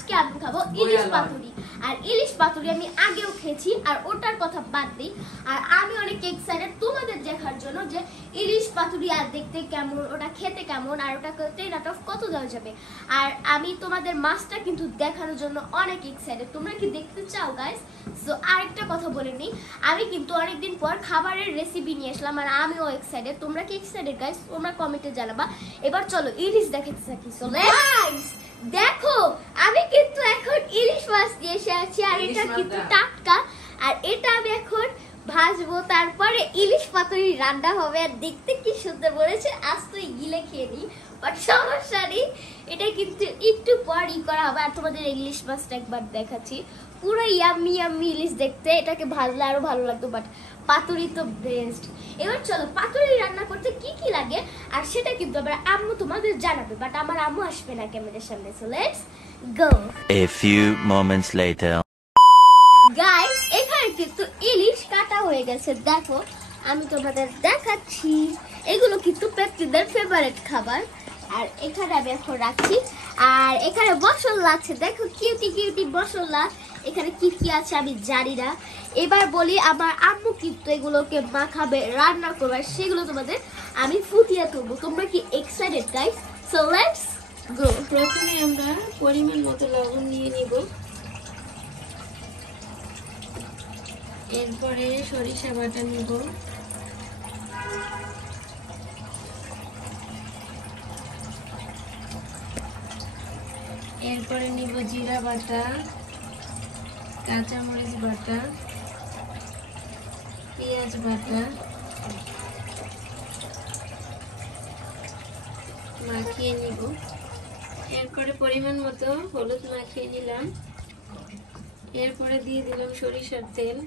আজকে আমি খাবো ইলিশ পাতুরি। আর ইলিশ পাতুরি আমি আগেও খেয়েছি, আর ওটার কথা বাদ দিই। আর আমি অনেক এক্সাইটেড তোমাদের দেখার জন্য যে ইলিশ পাতুরি আর দেখতে কেমন, ওটা খেতে কেমন, আর ওটা করতে নাটক কত দেওয়া যাবে। আর আমি তোমাদের মাছটা কিন্তু দেখানোর জন্য অনেক এক্সাইটেড। তোমরা কি দেখতে চাও গাইস? সো আরেকটা কথা বলে নিই, আমি কিন্তু অনেকদিন পর খাবারের রেসিপি নিয়ে আসলাম, আর আমিও এক্সাইটেড। তোমরা কি এক্সাইটেড গাইস? তোমরা কমেন্টে জানাবা। এবার চলো ইলিশ দেখাতে থাকি। সো গাইস দেখো, আমি কিন্তু এখন ইলিশ মাছ দিয়ে এসেছি, আর এটা কিন্তু টাটকা। আর এটা আমি এখন ভাজবো, তারপরে ইলিশ পাতুরি রান্না হবে। আর দেখতে কি সুন্দর বলেছে, আজ তো গিলে খেয়ে নিই, বাট সমস্যা নেই, এটা কিন্তু একটু পরই করা হবে। আর তোমাদের ইলিশ মাছটা একবার দেখাচ্ছি, পুরো ইয়াম্মি ইয়াম্মি ইলিশ দেখতে, এটাকে ভাজলে আরো ভালো লাগতো, বাট পাতুরি তো বেস্ট। এবার চলো পাতুরি রান্না করতে কি কি লাগে আর সেটা কিন্তু আবার আম্মু তোমাদের জানাবে, বাট আমার আম্মু আসবে না ক্যামেরার সামনে। So let's go. A few moments later. Guys এখানে কিন্তু ইলিশ কাটা হয়ে গেছে, দেখো আমি তোমাদের দেখাচ্ছি। এগুলো কিন্তু পেপটিদের ফেভারিট খাবার। আর এখানে আমি এখন রাখছি, আর এখানে মশলা আছে, দেখো কিউটি কিউটি মশলা। এখানে কি কি আছে আমি জানি না। এবার বলি, আমার আম্মু কিন্তু এগুলোকে মাখাবে, রান্না করবে, সেগুলো তোমাদের আমি ফুটিয়ে তুলবো। তোমরা কি excited guys? So let's go. প্রথমে আমরা পরিমাণ মতো লবণ নিয়ে নিব, এরপরে সরিষা বাটা নিব, এরপরে নিব জিরা বাটা, কাঁচামরিচ বাটা, পেঁয়াজ বাটা, মাখিয়ে নিব। এরপরে পরিমাণ মতো হলুদ মাখিয়ে নিলাম, এরপরে দিয়ে দিলাম সরিষার তেল।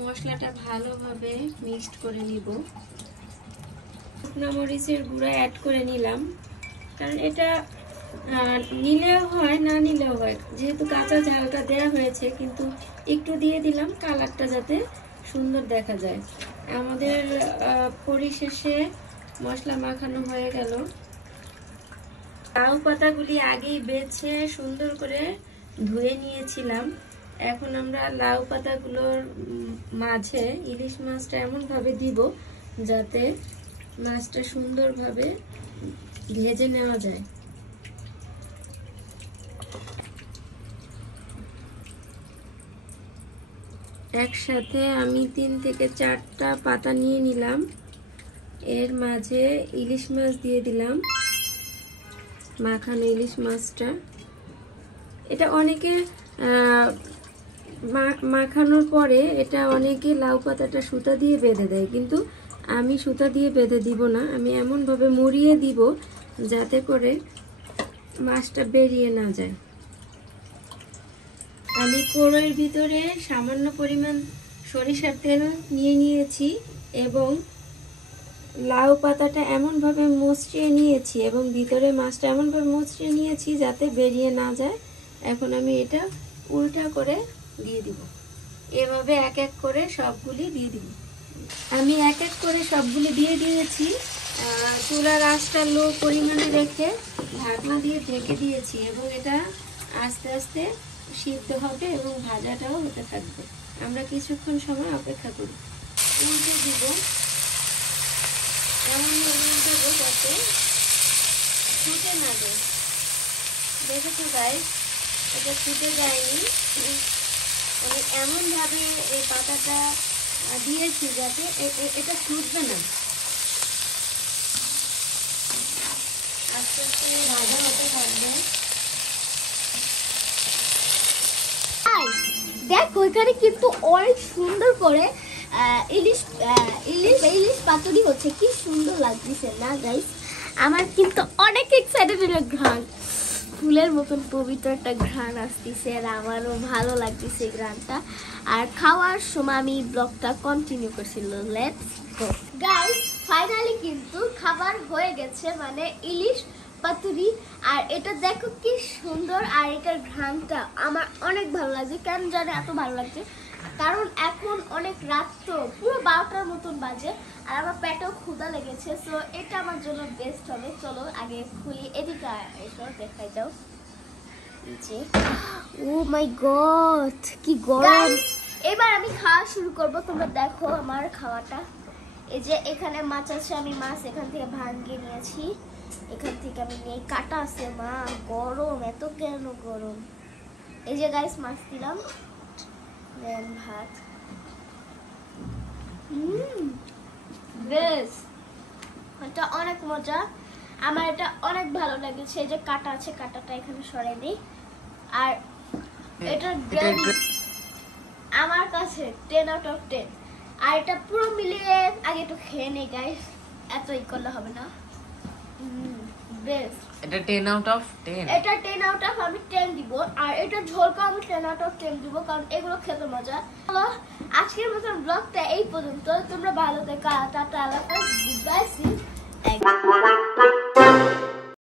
মশলাটা ভালোভাবে মিক্সড করে নিব। শুকনো মরিচের গুঁড়া অ্যাড করে নিলাম, কারণ এটা নিলেও হয় না নিলেও হয়, যেহেতু কাঁচা ঝালটা দেওয়া হয়েছে, কিন্তু একটু দিয়ে দিলাম কালারটা যাতে সুন্দর দেখা যায়। আমাদের পরিশেষে মশলা মাখানো হয়ে গেল। লাউ পাতাগুলি আগেই বেছে সুন্দর করে ধুয়ে নিয়েছিলাম। এখন আমরা লাউ পাতাগুলোর মাঝে ইলিশ মাছটা এমনভাবে দিব যাতে মাছটা সুন্দরভাবে ভেজে নেওয়া যায়। একসাথে আমি 3 থেকে 4টা পাতা নিয়ে নিলাম, এর মাঝে ইলিশ মাছ দিয়ে দিলাম, মাখানো ইলিশ মাছটা। এটা অনেকে মাখানোর পরে এটা অনেকে লাউ পাতাটা সুতা দিয়ে বেঁধে দেয়, কিন্তু আমি সুতা দিয়ে বেঁধে দিব না, আমি এমনভাবে মুড়িয়ে দিব যাতে করে মাছটা বেরিয়ে না যায়। আমি কড়াইয়ের ভিতরে সামান্য পরিমাণ সরিষার তেল নিয়ে নিয়েছি এবং লাউ পাতাটা এমনভাবে মুচড়িয়ে নিয়েছি এবং ভিতরে মাছটা এমনভাবে মুচড়িয়ে নিয়েছি যাতে বেরিয়ে না যায়। এখন আমি এটা উল্টা করে দিয়ে দিব, এভাবে এক এক করে সবগুলি দিয়ে দিব। আমি এক এক করে সবগুলি দিয়ে দিয়েছি। চুলার আঁচটা লো পরিমাণে রেখে ঢাকনা দিয়ে ঢেকে দিয়েছি এবং এটা আস্তে আস্তে সিদ্ধ হবে এবং ভাজাটাও হতে থাকবে। আমরা কিছুক্ষণ সময় অপেক্ষা করি। উল্টে দিব, এমনভাবে উল্টাবো যাতে ফুটে না যায়। দেখেছো গাইস, এটা ফুটে যায়নি, আমি এমনভাবে এই পাতাটা দিয়েছি যাতে এটা ফুটবে না। আস্তে আস্তে ভাজা হতে থাকবে। দেখো এখানে কিন্তু অনেক সুন্দর করে ইলিশ ইলিশ ইলিশ পাতুরি হচ্ছে, কি সুন্দর লাগতেছে না গাইস? আমার কিন্তু অনেক এক্সাইটেড হলো, ঘ্রাণ ফুলের মতন পবিত্র একটা ঘ্রাণ আসতেছে, আর আমারও ভালো লাগতেছে ঘ্রাণটা। আর খাওয়ার সময় আমি ব্লগটা কন্টিনিউ করছিল। লেটস গো গাইস, ফাইনালি কিন্তু খাবার হয়ে গেছে, মানে ইলিশ পাতুরি। আর এটা দেখো কি সুন্দর, আর এটার ঘ্রাণটা আমার অনেক ভালো লাগছে। কেন জানে এত ভালো লাগছে, কারণ এখন অনেক রাত, তো পুরো 12টার মতন বাজে, আর আমার পেটেও ক্ষুধা লেগেছে। সো এটা আমার জন্য বেস্ট হবে। চলো আগে খুলি, এদিকে এসো দেখাই দাও। ও মাই গড কি গরম। এবার আমি খাওয়া শুরু করব, তোমরা দেখো আমার খাওয়াটা। এই যে এখানে মাছ আছে, আমি মাছ এখান থেকে ভাঙিয়ে নিয়েছি, এখান থেকে আমি নিয়ে কাটা আছে। মা গরম, এত কেন গরম। এই যে গাইস মাছ দিলাম, দেন ভাত। বেশ, এটা অনেক মজা, আমার এটা অনেক ভালো লেগেছে। এই যে কাটা আছে, কাটাটা এখানে সরাই দিই। আর এটা গ্রেভি আমার কাছে 10 আউট অফ 10। আর এটা পুরো মিলিয়ে আগে একটু খেয়ে নেই গাইস, এত ই করলে হবে না। বেশ, এটা 10 আউট অফ 10। এটা 10 আউট অফ আমি 10 দিব। আর এটা ঝোলটা আমি 10 আউট অফ 10 দিব, কারণ এগুলো খেতে মজা। চলো আজকের মতন ব্লগটা এই পর্যন্ত। তোমরা ভালো থেকো, টাটা, আল্লাহ হাফেজ, গুড বাই।